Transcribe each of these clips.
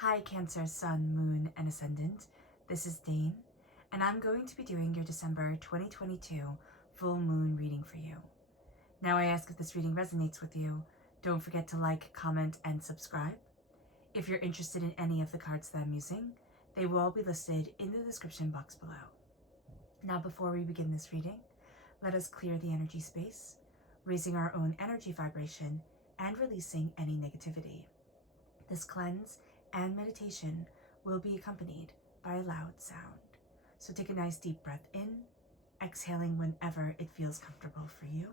Hi Cancer, Sun, Moon, and Ascendant. This is Dane, and I'm going to be doing your December 2022 full moon reading for you. Now I ask if this reading resonates with you, don't forget to like, comment, and subscribe. If you're interested in any of the cards that I'm using, they will all be listed in the description box below. Now before we begin this reading, let us clear the energy space, raising our own energy vibration and releasing any negativity. This cleanse and meditation will be accompanied by a loud sound. So take a nice deep breath in, exhaling whenever it feels comfortable for you.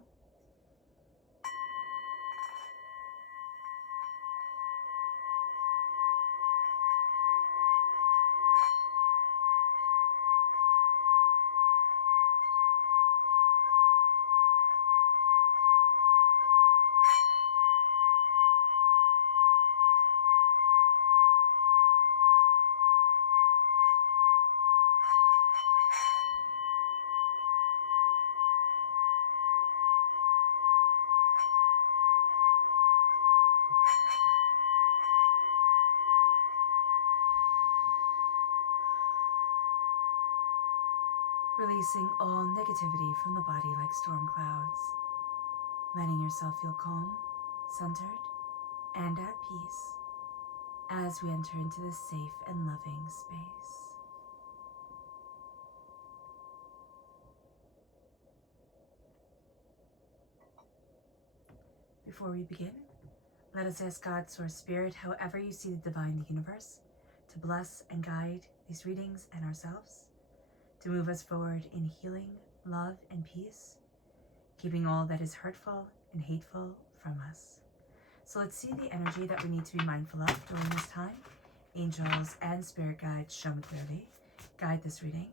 Releasing all negativity from the body like storm clouds, letting yourself feel calm, centered, and at peace as we enter into this safe and loving space. Before we begin, let us ask God, Source Spirit, however you see the divine, the universe, to bless and guide these readings and ourselves, to move us forward in healing, love, and peace, keeping all that is hurtful and hateful from us. So let's see the energy that we need to be mindful of during this time. Angels and spirit guides, show me clearly, guide this reading.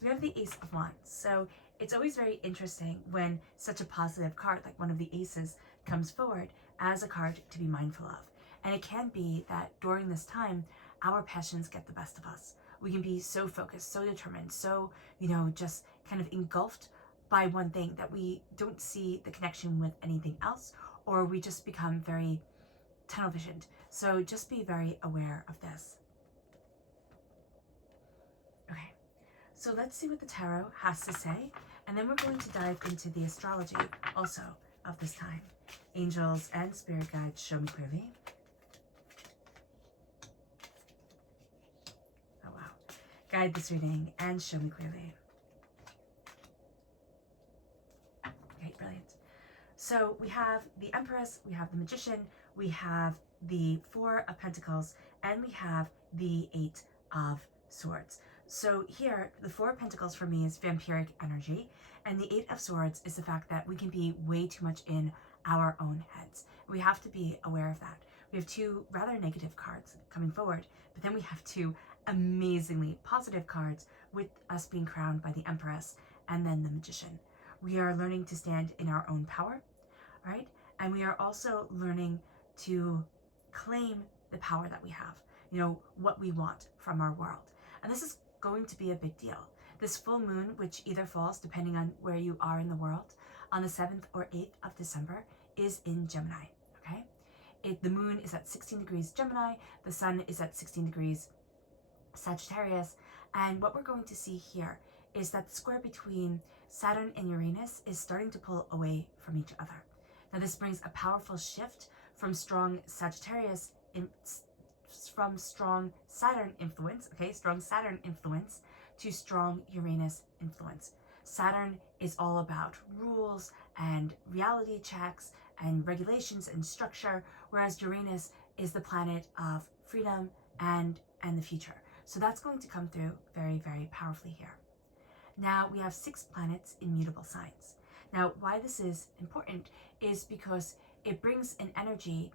We have the Ace of Wands. So it's always very interesting when such a positive card, like one of the aces, comes forward as a card to be mindful of. And it can be that during this time, our passions get the best of us. We can be so focused, so determined, so, just kind of engulfed by one thing that we don't see the connection with anything else, or we just become very tunnel visioned. So just be very aware of this. Okay, so let's see what the tarot has to say, and then we're going to dive into the astrology also of this time. Angels and spirit guides, show me clearly. Oh wow. Guide this reading and show me clearly. Okay, brilliant. So we have the Empress, we have the Magician, we have the Four of Pentacles, and we have the Eight of Swords. So here, the Four of Pentacles for me is vampiric energy, and the Eight of Swords is the fact that we can be way too much in our own heads. We have to be aware of that. We have two rather negative cards coming forward, but then we have two amazingly positive cards with us being crowned by the Empress and then the Magician. We are learning to stand in our own power, right? And we are also learning to claim the power that we have, what we want from our world. And this is going to be a big deal. This full moon, which either falls, depending on where you are in the world, on the 7th or 8th of December, is in Gemini, okay? The moon is at 16 degrees Gemini, the sun is at 16 degrees Sagittarius, and what we're going to see here is that the square between Saturn and Uranus is starting to pull away from each other. Now this brings a powerful shift from strong Sagittarius, from strong Saturn influence, strong Saturn influence, to strong Uranus influence. Saturn is all about rules and reality checks and regulations and structure, whereas Uranus is the planet of freedom and the future. So that's going to come through very, very powerfully here. Now we have 6 planets in mutable signs. Now why this is important is because it brings an energy,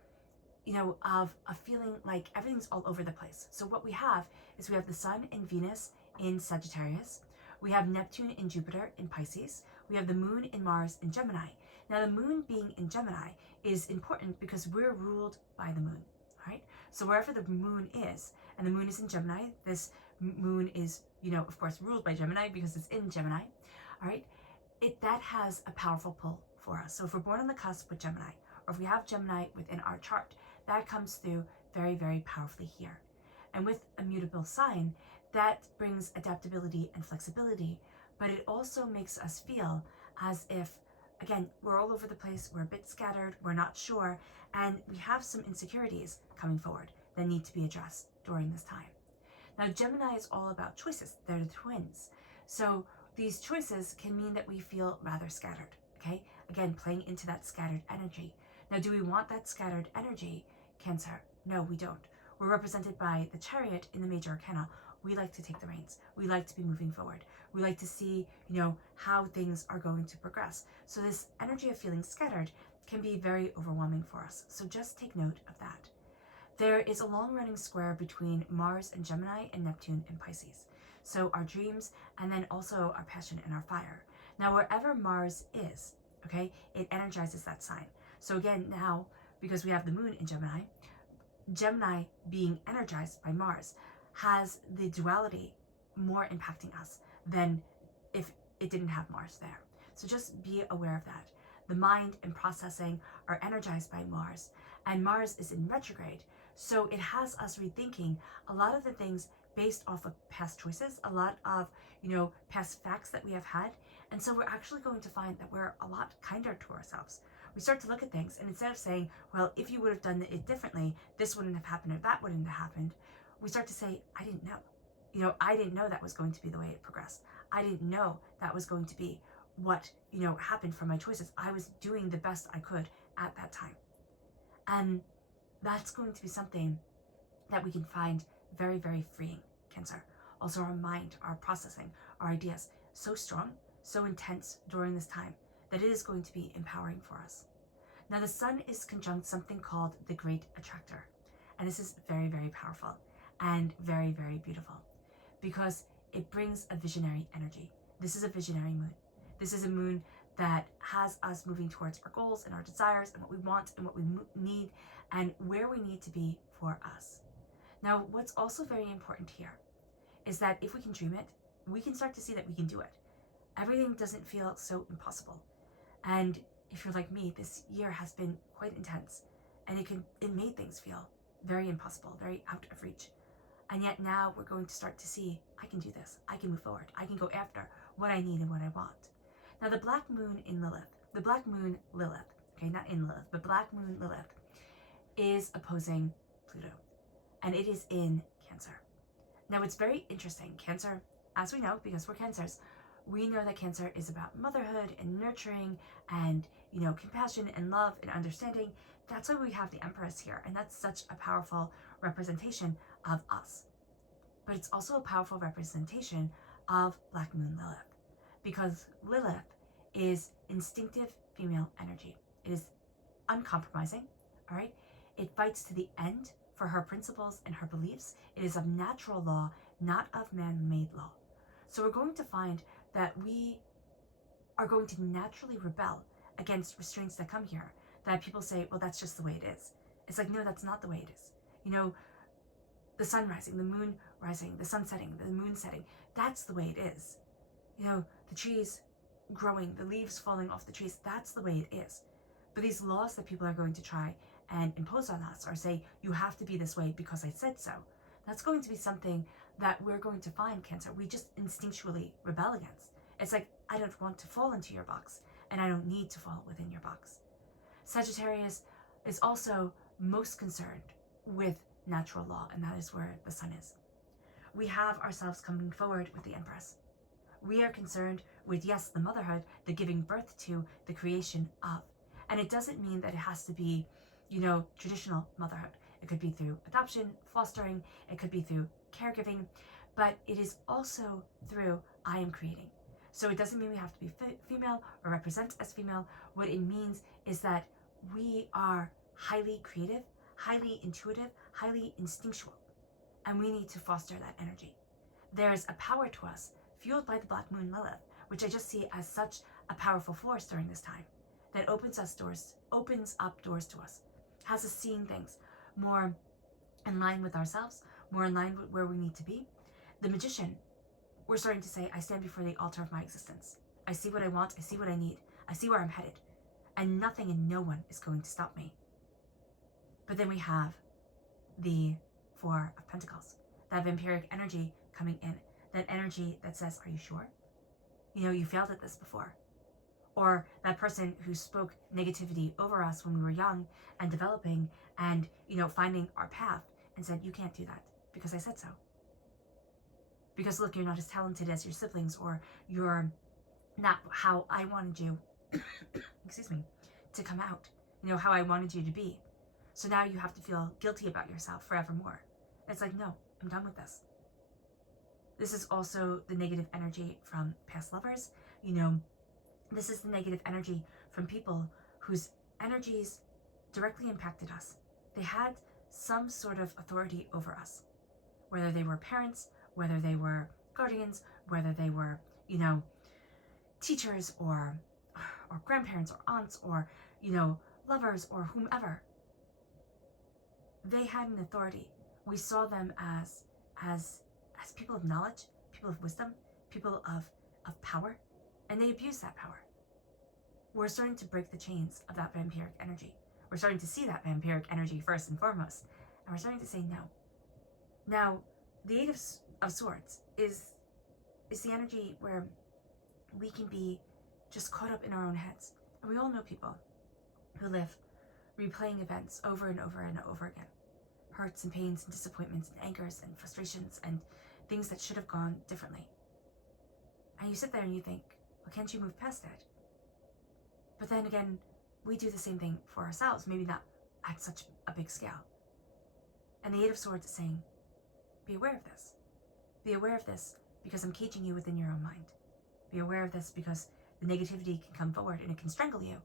of a feeling like everything's all over the place. So what we have is we have the Sun and Venus in Sagittarius. We have Neptune and Jupiter in Pisces. We have the Moon and Mars in Gemini. Now the Moon being in Gemini is important because we're ruled by the Moon, right? So wherever the Moon is, and the Moon is in Gemini, this Moon is, of course, ruled by Gemini because it's in Gemini, all right? That has a powerful pull for us. So if we're born on the cusp with Gemini, or if we have Gemini within our chart, that comes through very, very powerfully here. And with a mutable sign, that brings adaptability and flexibility, but it also makes us feel as if, again, we're all over the place, we're a bit scattered, we're not sure, and we have some insecurities coming forward that need to be addressed during this time. Now, Gemini is all about choices. They're the twins. So these choices can mean that we feel rather scattered, okay? Again, playing into that scattered energy. Now, do we want that scattered energy, Cancer? No, we don't. We're represented by the Chariot in the major arcana. We like to take the reins. We like to be moving forward. We like to see, how things are going to progress. So this energy of feeling scattered can be very overwhelming for us. So just take note of that. There is a long-running square between Mars and Gemini and Neptune and Pisces. So our dreams and then also our passion and our fire. Now, wherever Mars is, okay, it energizes that sign. So again, now, because we have the moon in Gemini, Gemini being energized by Mars has the duality more impacting us than if it didn't have Mars there. So just be aware of that. The mind and processing are energized by Mars, and Mars is in retrograde. So it has us rethinking a lot of the things based off of past choices, a lot of, past facts that we have had. And so we're actually going to find that we're a lot kinder to ourselves. We start to look at things, and instead of saying, well, if you would have done it differently, this wouldn't have happened or that wouldn't have happened, we start to say, I didn't know. I didn't know that was going to be the way it progressed. I didn't know that was going to be what, happened from my choices. I was doing the best I could at that time. And that's going to be something that we can find very, very freeing, Cancer. Also, our mind, our processing, our ideas, so strong, so intense during this time that it is going to be empowering for us. Now, the sun is conjunct something called the Great Attractor. And this is very, very powerful and very, very beautiful because it brings a visionary energy. This is a visionary moon. This is a moon that has us moving towards our goals and our desires and what we want and what we need and where we need to be for us. Now, what's also very important here is that if we can dream it, we can start to see that we can do it. Everything doesn't feel so impossible. And if you're like me, this year has been quite intense, and it made things feel very impossible, very out of reach. And yet now we're going to start to see, I can do this, I can move forward, I can go after what I need and what I want. Now, the black moon in Lilith, the black moon Lilith, okay, not in Lilith, but black moon Lilith is opposing Pluto, and it is in Cancer. Now, it's very interesting. Cancer, as we know, because we're Cancers, we know that Cancer is about motherhood and nurturing and, compassion and love and understanding. That's why we have the Empress here, and that's such a powerful representation of us. But it's also a powerful representation of Black Moon Lilith, because Lilith is instinctive female energy. It is uncompromising, all right? It fights to the end for her principles and her beliefs. It is of natural law, not of man-made law. So we're going to find that we are going to naturally rebel against restraints that come here, that people say, well, that's just the way it is. It's like, no, that's not the way it is. The sun rising, the moon rising, the sun setting, the moon setting, that's the way it is. The trees growing, the leaves falling off the trees, that's the way it is. But these laws that people are going to try and impose on us or say, you have to be this way because I said so, that's going to be something that we're going to find, Cancer, we just instinctually rebel against. It's like, I don't want to fall into your box, and I don't need to fall within your box. Sagittarius is also most concerned with natural law, and that is where the sun is. We have ourselves coming forward with the Empress. We are concerned with, yes, the motherhood, the giving birth to, the creation of. And it doesn't mean that it has to be, traditional motherhood. It could be through adoption, fostering, it could be through caregiving, but it is also through I am creating. So it doesn't mean we have to be female or represent as female. What it means is that we are highly creative, highly intuitive, highly instinctual, and we need to foster that energy. There's a power to us fueled by the Black Moon Lilith, which I just see as such a powerful force during this time that opens up doors to us, has us seeing things more in line with ourselves, more in line with where we need to be. The Magician, we're starting to say, I stand before the altar of my existence. I see what I want, I see what I need, I see where I'm headed, and nothing and no one is going to stop me. But then we have the Four of Pentacles. That vampiric energy coming in. That energy that says, are you sure? You know, you failed at this before. Or that person who spoke negativity over us when we were young and developing and, you know, finding our path and said, you can't do that because I said so. Because look, you're not as talented as your siblings, or you're not how I wanted you, excuse me, to come out, you know, how I wanted you to be. So now you have to feel guilty about yourself forevermore. It's like, no, I'm done with this. This is also the negative energy from past lovers. You know, this is the negative energy from people whose energies directly impacted us. They had some sort of authority over us, whether they were parents, whether they were guardians, whether they were, you know, teachers or grandparents or aunts or, you know, lovers or whomever. They had an authority. We saw them as people of knowledge, people of wisdom, people of power, and they abused that power. We're starting to break the chains of that vampiric energy. We're starting to see that vampiric energy first and foremost, and we're starting to say no. Now, the Eight of Swords is the energy where we can be just caught up in our own heads. And we all know people who live replaying events over and over and over again. Hurts and pains and disappointments and angers and frustrations and things that should have gone differently. And you sit there and you think, well, can't you move past it? But then again, we do the same thing for ourselves, maybe not at such a big scale. And the Eight of Swords is saying, be aware of this. Be aware of this because I'm caging you within your own mind. Be aware of this because the negativity can come forward and it can strangle you.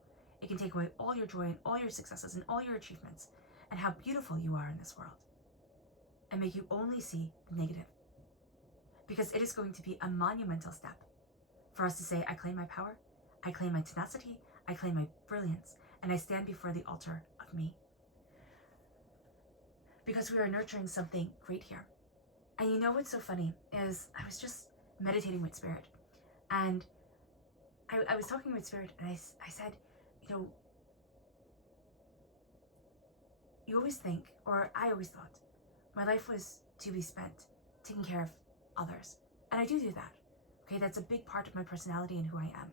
It can take away all your joy and all your successes and all your achievements and how beautiful you are in this world and make you only see the negative. Because it is going to be a monumental step for us to say, I claim my power, I claim my tenacity, I claim my brilliance, and I stand before the altar of me. Because we are nurturing something great here. And you know what's so funny is I was just meditating with Spirit, and I was talking with Spirit, and I said, you know, you always think, or I always thought, my life was to be spent taking care of others. And I do that. Okay, that's a big part of my personality and who I am.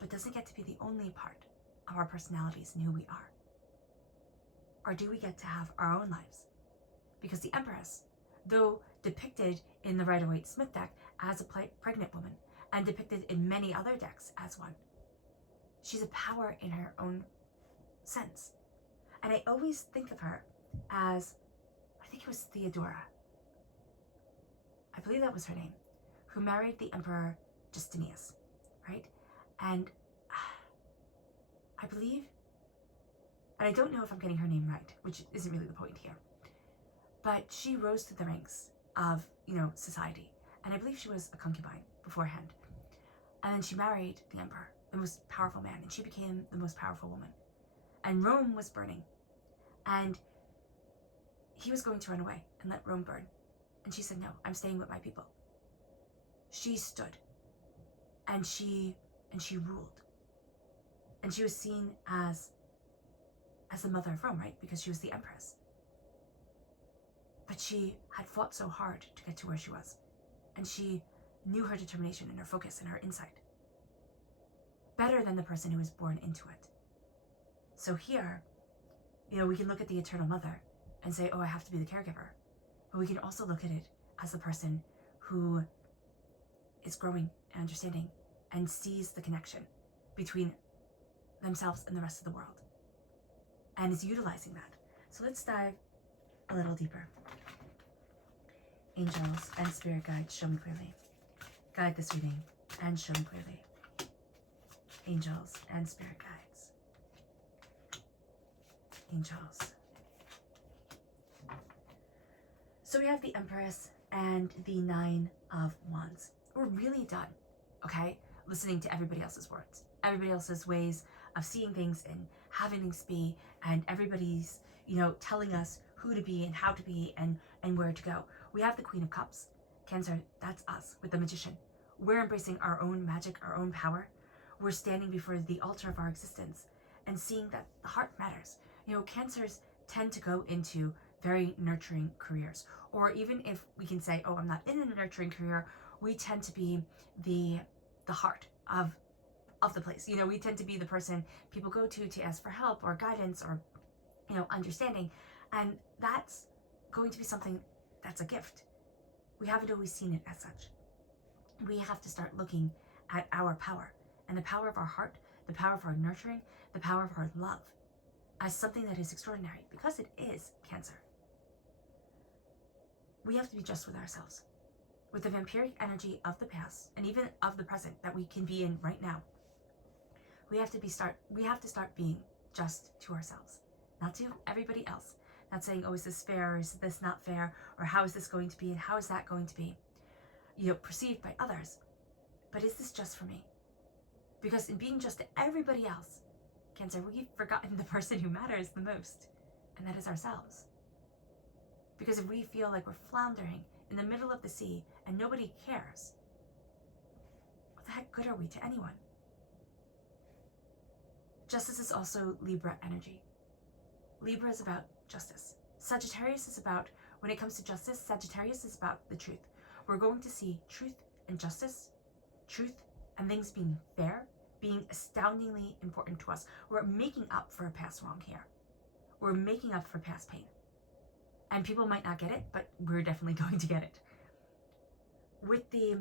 But doesn't get to be the only part of our personalities and who we are. Or do we get to have our own lives? Because the Empress, though depicted in the Rider-Waite-Smith deck as a pregnant woman, and depicted in many other decks as one, she's a power in her own sense. And I always think of her as, I think it was Theodora, I believe that was her name, who married the Emperor Justinius, right? And I believe, and I don't know if I'm getting her name right, which isn't really the point here, but she rose through the ranks of, you know, society. And I believe she was a concubine beforehand. And then she married the emperor, the most powerful man, and she became the most powerful woman. And Rome was burning. And he was going to run away and let Rome burn. And she said, no, I'm staying with my people. She stood. And she ruled. And she was seen as the mother of Rome, right? Because she was the empress. But she had fought so hard to get to where she was. And she knew her determination and her focus and her insight better than the person who was born into it. So here, you know, we can look at the Eternal Mother and say, oh, I have to be the caregiver. But we can also look at it as the person who is growing and understanding and sees the connection between themselves and the rest of the world and is utilizing that. So let's dive a little deeper. Angels and spirit guides, show me clearly. Guide this reading and show me clearly. Angels and spirit guides. Angels. So we have the Empress and the Nine of Wands. We're really done, okay, listening to everybody else's words, everybody else's ways of seeing things and having things be, and everybody's, you know, telling us who to be and how to be and where to go. We have the Queen of Cups. Cancer, that's us with the Magician. We're embracing our own magic, our own power. We're standing before the altar of our existence and seeing that the heart matters. You know, Cancer's tend to go into very nurturing careers. Or even if we can say, oh, I'm not in a nurturing career, we tend to be the heart of the place. You know, we tend to be the person people go to ask for help or guidance or, you know, understanding. And that's going to be something that's a gift. We haven't always seen it as such. We have to start looking at our power and the power of our heart, the power of our nurturing, the power of our love as something that is extraordinary, because it is, Cancer. We have to be just with ourselves, with the vampiric energy of the past and even of the present that we can be in right now. We have to start being just to ourselves, not to everybody else. Not saying, oh, is this fair, or is this not fair, or how is this going to be, and how is that going to be, you know, perceived by others. But is this just for me? Because in being just to everybody else, Cancer, we've forgotten the person who matters the most, and that is ourselves. Because if we feel like we're floundering in the middle of the sea and nobody cares, what the heck good are we to anyone? Justice is also Libra energy. Libra is about justice. Sagittarius is about, when it comes to justice, Sagittarius is about the truth. We're going to see truth and justice, truth and things being fair, being astoundingly important to us. We're making up for a past wrong here. We're making up for past pain. And people might not get it, but we're definitely going to get it. With the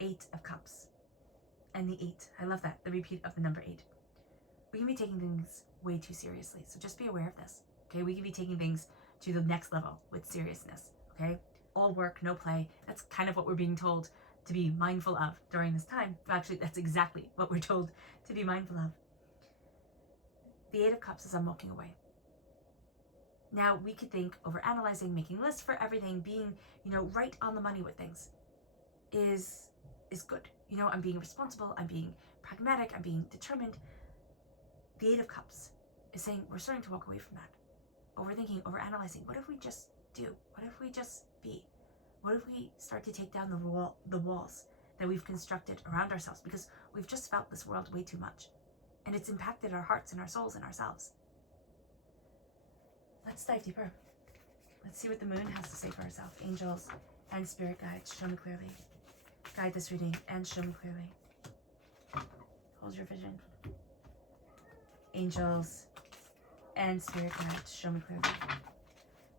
8 of Cups and the 8, I love that, the repeat of the number 8. We can be taking things way too seriously, so just be aware of this, okay? We can be taking things to the next level with seriousness, okay? All work, no play. That's kind of what we're being told to be mindful of during this time. Actually, that's exactly what we're told to be mindful of. The 8 of Cups is I'm walking away. Now, we could think overanalyzing, making lists for everything, being, you know, right on the money with things is good. You know, I'm being responsible, I'm being pragmatic, I'm being determined. The 8 of Cups is saying we're starting to walk away from that. Overthinking, overanalyzing. What if we just do? What if we just be? What if we start to take down the walls that we've constructed around ourselves, because we've just felt this world way too much and it's impacted our hearts and our souls and ourselves. Let's dive deeper. Let's see what the moon has to say for herself. Angels and spirit guides, show me clearly. Guide this reading and show me clearly. Hold your vision. Angels and spirit guides, show me clearly.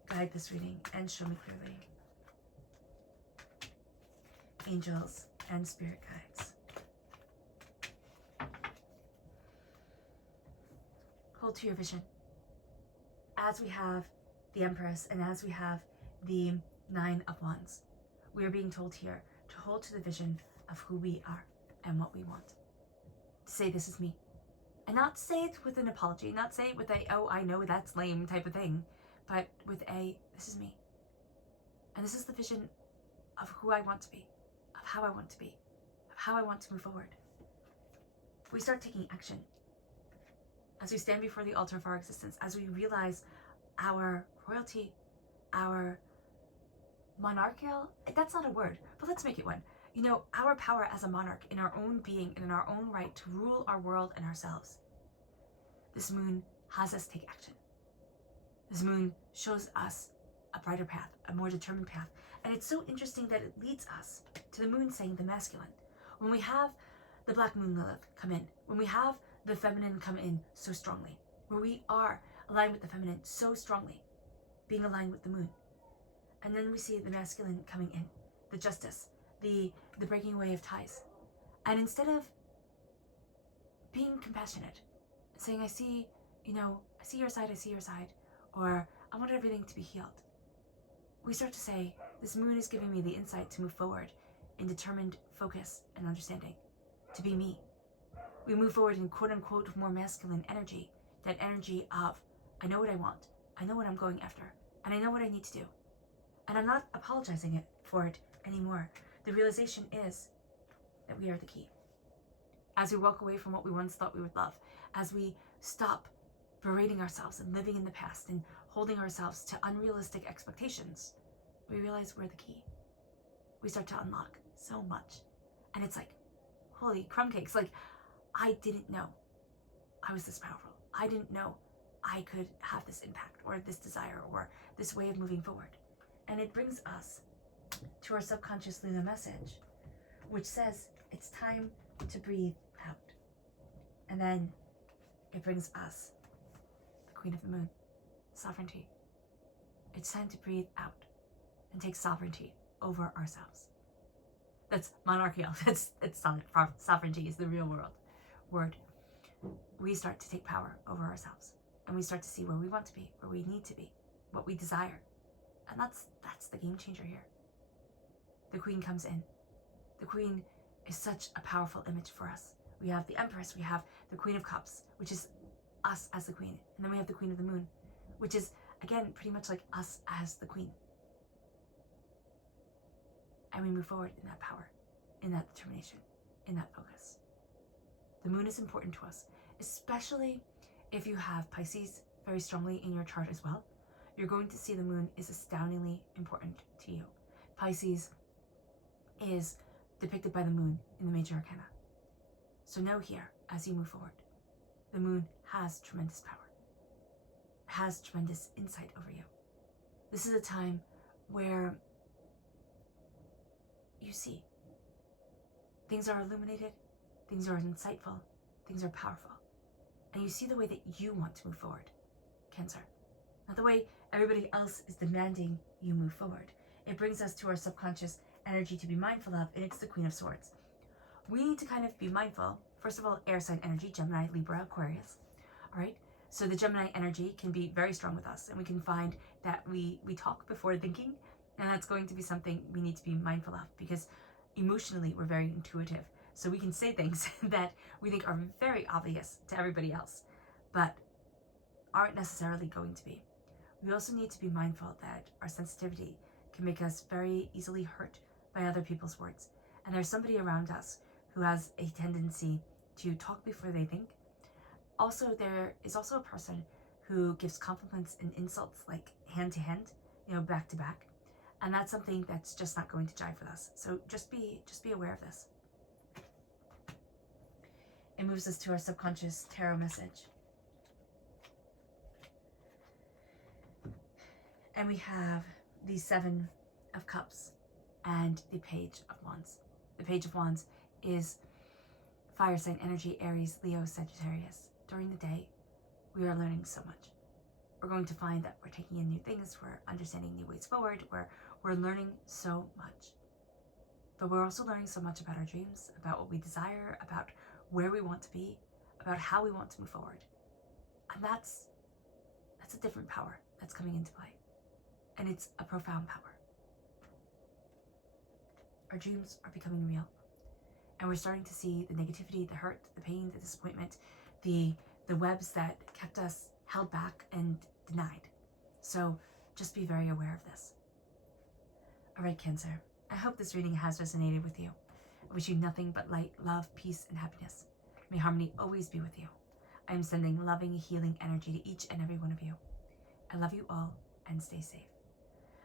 Guide this reading and show me clearly. Angels and spirit guides. Hold to your vision. As we have the Empress and as we have the 9 of Wands, we are being told here to hold to the vision of who we are and what we want. To say, this is me. And not say it with an apology, not say it with a, oh, I know that's lame type of thing, but with a, this is me. And this is the vision of who I want to be, of how I want to be, of how I want to move forward. We start taking action. As we stand before the altar of our existence, as we realize our royalty, our monarchical, that's not a word, but let's make it one. You know, our power as a monarch in our own being and in our own right to rule our world and ourselves. This moon has us take action. This moon shows us a brighter path, a more determined path. And it's so interesting that it leads us to the moon saying the masculine. When we have the black Moon Lilith come in, when we have the feminine come in so strongly, where we are aligned with the feminine so strongly, being aligned with the moon. And then we see the masculine coming in, the justice, the breaking away of ties. And instead of being compassionate, saying, I see your side, or I want everything to be healed, we start to say, this moon is giving me the insight to move forward in determined focus and understanding, to be me. We move forward in quote-unquote more masculine energy, that energy of, I know what I want, I know what I'm going after, and I know what I need to do. And I'm not apologizing for it anymore. The realization is that we are the key. As we walk away from what we once thought we would love, as we stop berating ourselves and living in the past and holding ourselves to unrealistic expectations, we realize we're the key. We start to unlock so much. And it's like, holy crumb cakes. Like, I didn't know I was this powerful. I didn't know I could have this impact or this desire or this way of moving forward. And it brings us to our subconscious lunar message, which says it's time to breathe out. And then it brings us the Queen of the Moon, sovereignty. It's time to breathe out and take sovereignty over ourselves. That's monarchical. That's sovereignty is the real world word. We start to take power over ourselves, and we start to see where we want to be, where we need to be, what we desire. And that's the game changer here. The Queen comes in. The Queen is such a powerful image for us. We have the Empress, we have the Queen of Cups, which is us as the Queen. And then we have the Queen of the Moon, which is, again, pretty much like us as the Queen. And we move forward in that power, in that determination, in that focus. The Moon is important to us, especially if you have Pisces very strongly in your chart as well. You're going to see the Moon is astoundingly important to you. Pisces is depicted by the Moon in the major arcana. So know here, as you move forward, the Moon has tremendous power, has tremendous insight over you. This is a time where you see things are illuminated, things are insightful, things are powerful. And you see the way that you want to move forward, Cancer. Not the way everybody else is demanding you move forward. It brings us to our subconscious energy to be mindful of, and it's the Queen of Swords. We need to kind of be mindful. First of all, air sign energy, Gemini, Libra, Aquarius. All right. So the Gemini energy can be very strong with us, and we can find that we talk before thinking, and that's going to be something we need to be mindful of, because emotionally we're very intuitive. So we can say things that we think are very obvious to everybody else, but aren't necessarily going to be. We also need to be mindful that our sensitivity can make us very easily hurt by other people's words. And there's somebody around us who has a tendency to talk before they think. Also, there is also a person who gives compliments and insults like hand to hand, back to back. And that's something that's just not going to jive with us. So just be aware of this. It moves us to our subconscious tarot message. And we have the Seven of Cups and the Page of Wands. The Page of Wands is fire sign energy, Aries, Leo, Sagittarius. During the day, we are learning so much. We're going to find that we're taking in new things, we're understanding new ways forward, we're learning so much. But we're also learning so much about our dreams, about what we desire, about where we want to be, about how we want to move forward. And that's a different power that's coming into play. And it's a profound power. Our dreams are becoming real. And we're starting to see the negativity, the hurt, the pain, the disappointment, the webs that kept us held back and denied. So just be very aware of this. All right, Cancer. I hope this reading has resonated with you. I wish you nothing but light, love, peace, and happiness. May harmony always be with you. I am sending loving, healing energy to each and every one of you. I love you all, and stay safe.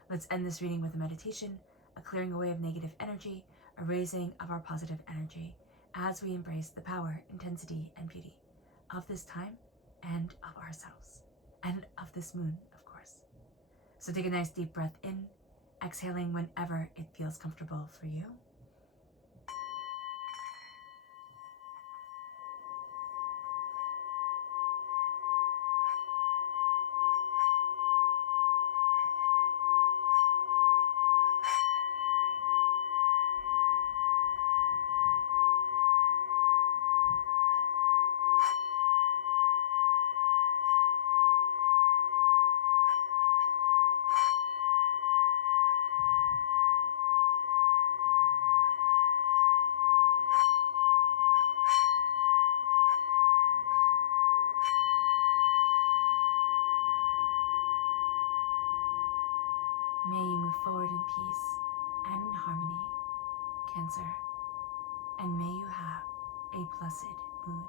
Let's end this reading with a meditation, a clearing away of negative energy, a raising of our positive energy as we embrace the power, intensity, and beauty of this time and of ourselves, and of this moon, of course. So take a nice deep breath in, exhaling whenever it feels comfortable for you. May you move forward in peace and in harmony, Cancer, and may you have a blessed moon.